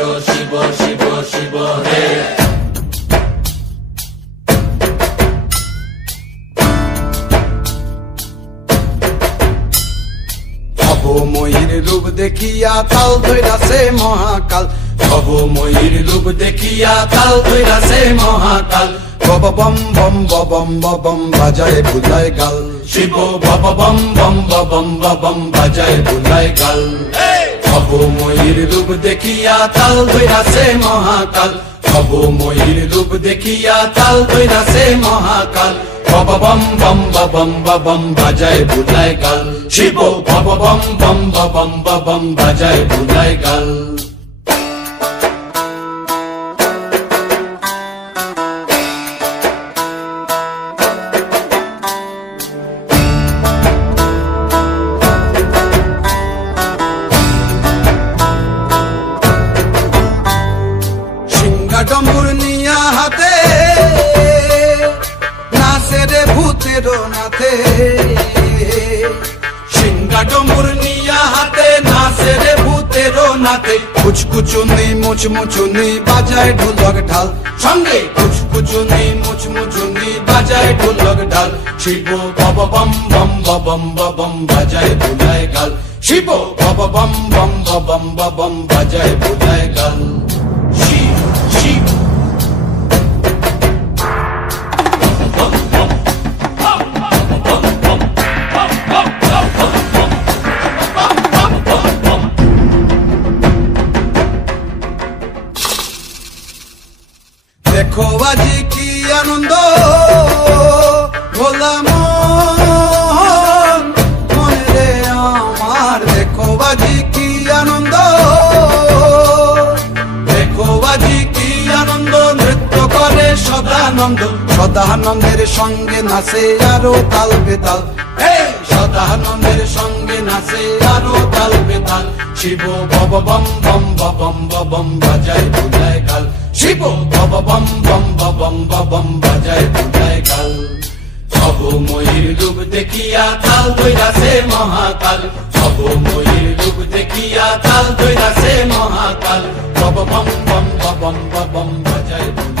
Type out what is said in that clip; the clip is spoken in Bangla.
করো শিব শিব শিব হে। ভবময়ীর রূপ দেখিয়া তাল ধইরাছে মহাকাল, ভবময়ীর রূপ দেখিয়া তাল ধইরাছে মহাকাল। বব বম বম বম বম বাজায় বুলায় গাল, শিব বব বম বম বম বম বাজায় বুলায় গাল। ভবময়ীর রূপ দেখিয়া তাল ধইরাছে মহাকাল, ভবময়ীর রূপ দেখিয়া তাল ধইরাছে মহাকাল। বব বম বম বম বাজায় বুলায় গাল, শিব বব বম বম বম বাজায় বুলায় গাল। ডম্বুর নিয়া হাতে নাচে রে ভূতের নাথে, সিংহা ডম্বুর নিয়া হাতে নাচে রে ভূতের নাথে। কুচকুচুনি মুচমুচুনি বাজায় ঢোলক ঢাল, সঙ্গে কুচকুচুনি মুচমুচুনি বাজায় ঢোলক ঢাল। শিব বব বম বম বাজায় বুলায় গাল, শিব বব বম বম বাজায় বুলায় গাল। শিব শিব দেখো আজি কি আনন্দ ভোলা মনে রে আমার, দেখো আজি কি আনন্দ, দেখো আজি কি আনন্দ, নৃত্য করে সদানন্দ। সদানন্দের সঙ্গে নাচে আরো তাল বেতাল, সদানন্দের সঙ্গে নাচে আরো তাল বেতাল। শিব বব বম বম বাজায় বুলায় গাল, শিব বব বম বম বাজায় বুলায় গাল। ভবময়ীর রূপ দেখিয়া তাল ধইরাছে মহাকাল, ভবময়ীর রূপ দেখিয়া তাল ধইরাছে মহাকাল। বব বম বম বাজায় বুলায়।